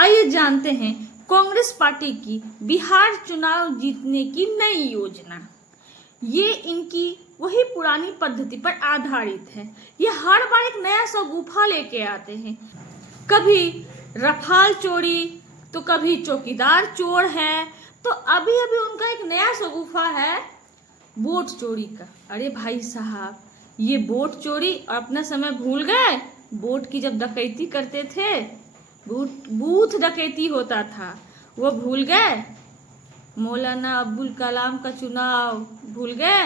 आइए जानते हैं कांग्रेस पार्टी की बिहार चुनाव जीतने की नई योजना। ये इनकी वही पुरानी पद्धति पर आधारित है। ये हर बार एक नया शगुफा लेके आते हैं। कभी रफाल चोरी तो कभी चौकीदार चोर है, तो अभी अभी उनका एक नया शगुफा है वोट चोरी का। अरे भाई साहब, ये वोट चोरी और अपना समय भूल गए। वोट की जब डकैती करते थे, बूथ डकैती होता था, वो भूल गए। मौलाना अब्दुल कलाम का चुनाव भूल गए।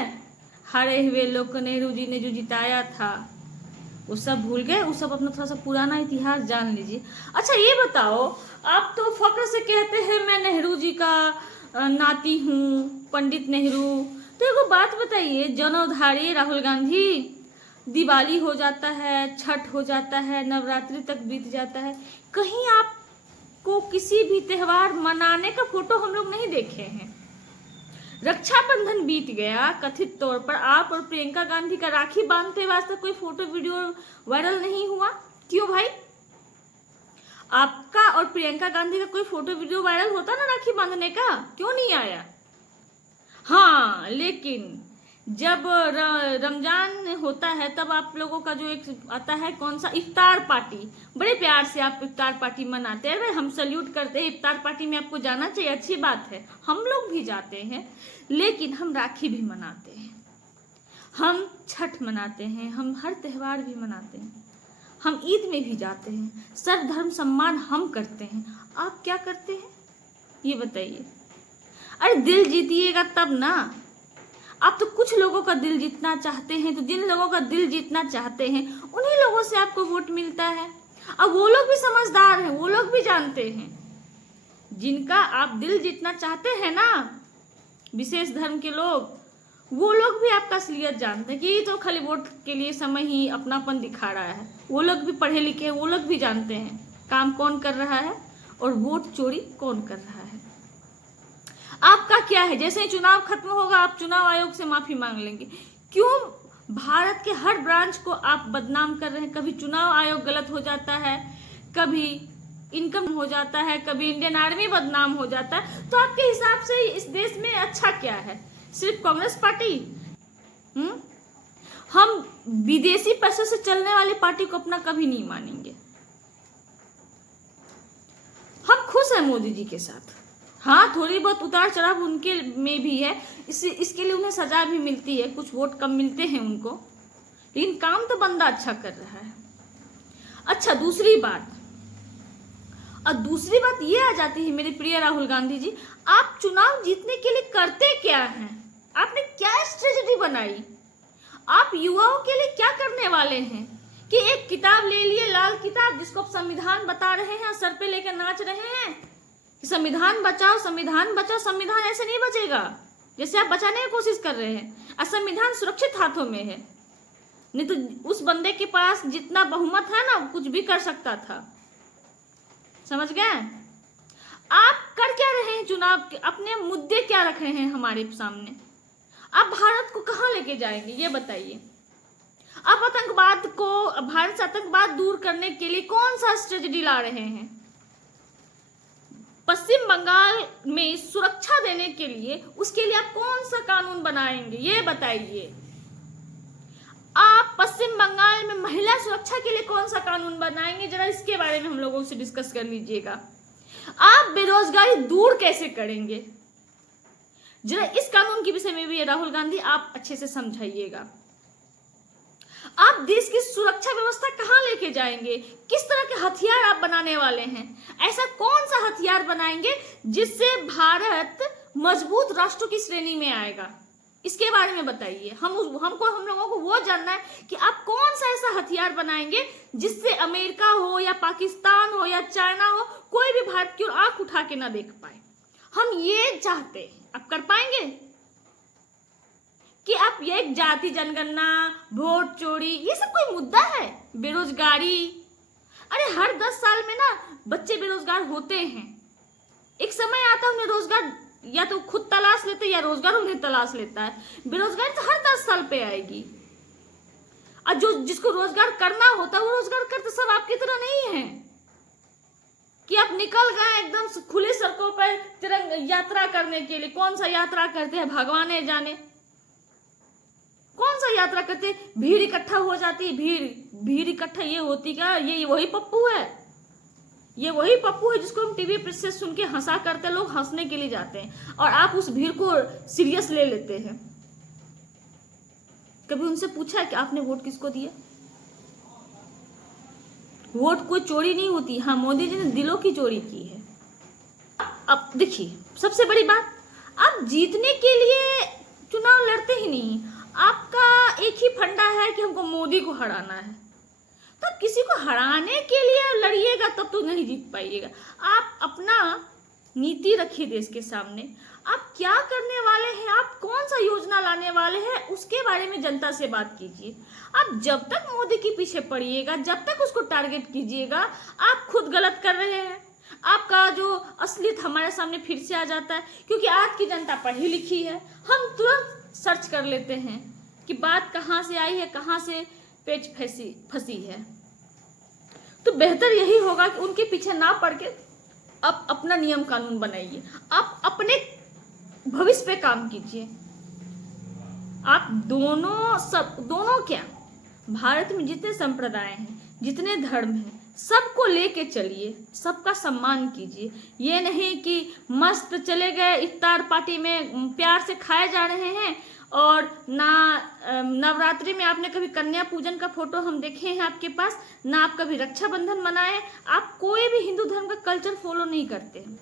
हारे हुए लोग को नेहरू जी ने जो जिताया था वो सब भूल गए। वो सब अपना थोड़ा सा पुराना इतिहास जान लीजिए। अच्छा ये बताओ, आप तो फक्र से कहते हैं मैं नेहरू जी का नाती हूँ, पंडित नेहरू। तो एक बात बताइए, जनौधारी राहुल गांधी, दिवाली हो जाता है, छठ हो जाता है, नवरात्रि तक बीत जाता है, कहीं आपको किसी भी त्योहार मनाने का फोटो हम लोग नहीं देखे हैं। रक्षाबंधन बीत गया, कथित तौर पर आप और प्रियंका गांधी का राखी बांधते वास्ते कोई फोटो वीडियो वायरल नहीं हुआ। क्यों भाई? आपका और प्रियंका गांधी का कोई फोटो वीडियो वायरल होता ना राखी बांधने का, क्यों नहीं आया? हाँ, लेकिन जब रमजान होता है तब आप लोगों का जो एक आता है, कौन सा, इफ्तार पार्टी, बड़े प्यार से आप इफ्तार पार्टी मनाते हैं। हम सल्यूट करते हैं, इफ्तार पार्टी में आपको जाना चाहिए, अच्छी बात है, हम लोग भी जाते हैं। लेकिन हम राखी भी मनाते हैं, हम छठ मनाते हैं, हम हर त्यौहार भी मनाते हैं, हम ईद में भी जाते हैं, सर्व धर्म सम्मान हम करते हैं। आप क्या करते हैं ये बताइए? अरे दिल जीतिएगा तब ना। आप तो कुछ लोगों का दिल जीतना चाहते हैं, तो जिन लोगों का दिल जीतना चाहते हैं उन्हीं लोगों से आपको वोट मिलता है। अब वो लोग भी समझदार हैं, वो लोग भी जानते हैं, जिनका आप दिल जीतना चाहते हैं ना, विशेष धर्म के लोग, वो लोग भी आपका असलियत जानते हैं कि ये तो खाली वोट के लिए समय ही अपनापन दिखा रहा है। वो लोग भी पढ़े लिखे हैं, वो लोग भी जानते हैं काम कौन कर रहा है और वोट चोरी कौन कर रहा है। आपका क्या है, जैसे ही चुनाव खत्म होगा आप चुनाव आयोग से माफी मांग लेंगे। क्यों भारत के हर ब्रांच को आप बदनाम कर रहे हैं? कभी चुनाव आयोग गलत हो जाता है, कभी इनकम हो जाता है, कभी इंडियन आर्मी बदनाम हो जाता है। तो आपके हिसाब से इस देश में अच्छा क्या है? सिर्फ कांग्रेस पार्टी? हम विदेशी पैसों से चलने वाली पार्टी को अपना कभी नहीं मानेंगे। हम खुश हैं मोदी जी के साथ। हाँ, थोड़ी बहुत उतार चढ़ाव उनके में भी है, इसके लिए उन्हें सजा भी मिलती है, कुछ वोट कम मिलते हैं उनको, लेकिन काम तो बंदा अच्छा कर रहा है। अच्छा, दूसरी बात ये आ जाती है मेरे प्रिय राहुल गांधी जी, आप चुनाव जीतने के लिए करते क्या हैं? आपने क्या स्ट्रेटजी बनाई? आप युवाओं के लिए क्या करने वाले हैं कि एक किताब ले लिए, लाल किताब, जिसको आप संविधान बता रहे हैं, सर पे लेकर नाच रहे हैं, संविधान बचाओ, संविधान बचाओ। संविधान ऐसे नहीं बचेगा जैसे आप बचाने की कोशिश कर रहे हैं। और संविधान सुरक्षित हाथों में है, नहीं तो उस बंदे के पास जितना बहुमत है ना, कुछ भी कर सकता था। समझ गए? आप कर क्या रहे हैं चुनाव के? अपने मुद्दे क्या रख रहे हैं हमारे सामने? आप भारत को कहां लेके जाएंगे ये बताइए? आप आतंकवाद को, भारत से आतंकवाद दूर करने के लिए कौन सा स्ट्रेटजी ला रहे हैं? पश्चिम बंगाल में सुरक्षा देने के लिए, उसके लिए आप कौन सा कानून बनाएंगे ये बताइए? आप पश्चिम बंगाल में महिला सुरक्षा के लिए कौन सा कानून बनाएंगे? जरा इसके बारे में हम लोगों से डिस्कस कर लीजिएगा। आप बेरोजगारी दूर कैसे करेंगे? जरा इस कानून के विषय में भी राहुल गांधी आप अच्छे से समझाइएगा। आप देश की सुरक्षा व्यवस्था कहां लेके जाएंगे? किस तरह के हथियार आप बनाने वाले हैं? ऐसा कौन सा हथियार बनाएंगे जिससे भारत मजबूत राष्ट्रों की श्रेणी में आएगा? इसके बारे में बताइए। हम लोगों को वो जानना है कि आप कौन सा ऐसा हथियार बनाएंगे जिससे अमेरिका हो या पाकिस्तान हो या चाइना हो, कोई भी भारत की ओर आंख उठा के ना देख पाए। हम ये चाहते हैं। आप कर पाएंगे कि आप ये जाति जनगणना, वोट चोरी, ये सब कोई मुद्दा है? बेरोजगारी, अरे हर 10 साल में ना बच्चे बेरोजगार होते हैं। एक समय आता है उन्हें रोजगार या तो खुद तलाश लेते या रोजगार उन्हें तलाश लेता है। बेरोजगारी तो हर 10 साल पे आएगी। और जिसको रोजगार करना होता है वो रोजगार करते सब आपकी तरह नहीं है। कि आप निकल गए एकदम खुली सड़कों पर तिरंगा यात्रा करने के लिए। कौन सा यात्रा करते हैं भगवान ने जाने, कौन सा यात्रा करते, भीड़ इकट्ठा हो जाती है। भीड़ इकट्ठा ये होती क्या, ये वही पप्पू है, ये वही पप्पू है जिसको हम टीवी पर से सुन के हंसा करते, लोग हंसने के लिए जाते हैं और आप उस भीड़ को सीरियस ले लेते हैं। कभी उनसे पूछा है कि आपने वोट किसको दिया? वोट कोई चोरी नहीं होती। हाँ, मोदी जी ने दिलों की चोरी की है। अब देखिए, सबसे बड़ी बात, आप जीतने के लिए चुनाव लड़ते ही नहीं। आपका एक ही फंडा है कि हमको मोदी को हराना है। तो आप किसी को हराने के लिए लड़िएगा तब तो नहीं जीत पाइएगा। आप अपना नीति रखिए देश के सामने, आप क्या करने वाले हैं, आप कौन सा योजना लाने वाले हैं, उसके बारे में जनता से बात कीजिए। आप जब तक मोदी के पीछे पड़िएगा, जब तक उसको टारगेट कीजिएगा, आप खुद गलत कर रहे हैं। आपका जो असलियत हमारे सामने फिर से आ जाता है, क्योंकि आज की जनता पढ़ी लिखी है। हम तुरंत सर्च कर लेते हैं कि बात कहाँ से आई है, कहाँ से पेच फंसी है। तो बेहतर यही होगा कि उनके पीछे ना पड़ के आप अपना नियम कानून बनाइए, आप अपने भविष्य पे काम कीजिए। आप दोनों क्या, भारत में जितने संप्रदाय हैं, जितने धर्म हैं, सबको लेके चलिए, सबका सम्मान कीजिए। ये नहीं कि मस्त चले गए इफ्तार पार्टी में प्यार से खाए जा रहे हैं और ना नवरात्रि में आपने कभी कन्या पूजन का फोटो हम देखे हैं आपके पास, ना आप कभी रक्षाबंधन मनाए, आप कोई भी हिंदू धर्म का कल्चर फॉलो नहीं करते हैं।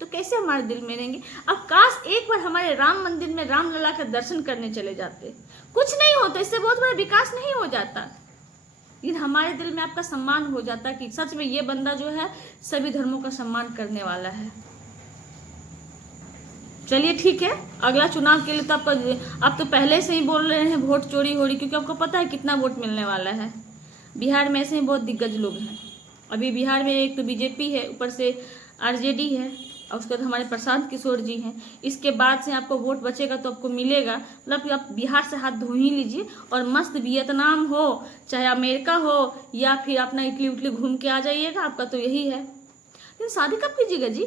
तो कैसे हमारे दिल में रहेंगे? अब काश एक बार हमारे राम मंदिर में रामलला का दर्शन करने चले जाते। कुछ नहीं होता, इससे बहुत बड़ा विकास नहीं हो जाता, लेकिन हमारे दिल में आपका सम्मान हो जाता कि सच में ये बंदा जो है सभी धर्मों का सम्मान करने वाला है। चलिए ठीक है, अगला चुनाव के लिए तो आप तो पहले से ही बोल रहे हैं वोट चोरी हो रही, क्योंकि आपको पता है कितना वोट मिलने वाला है। बिहार में ऐसे ही बहुत दिग्गज लोग हैं। अभी बिहार में एक तो बीजेपी है, ऊपर से आरजेडी है, और उसके बाद हमारे प्रशांत किशोर जी हैं। इसके बाद से आपको वोट बचेगा तो आपको मिलेगा, मतलब कि आप बिहार से हाथ धो ही लीजिए और मस्त वियतनाम हो चाहे अमेरिका हो या फिर अपना इटली उटली घूम के आ जाइएगा। आपका तो यही है। लेकिन शादी कब कीजिएगा जी?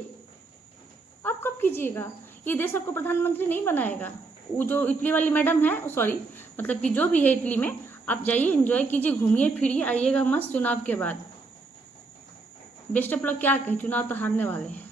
आप कब कीजिएगा? ये देश आपको प्रधानमंत्री नहीं बनाएगा। वो जो इटली वाली मैडम है, सॉरी मतलब कि जो भी है इटली में, आप जाइए, एंजॉय कीजिए, घूमिए फिरिए, आइएगा मस्त चुनाव के बाद। Best of luck. क्या कहें, चुनाव तो हारने वाले हैं।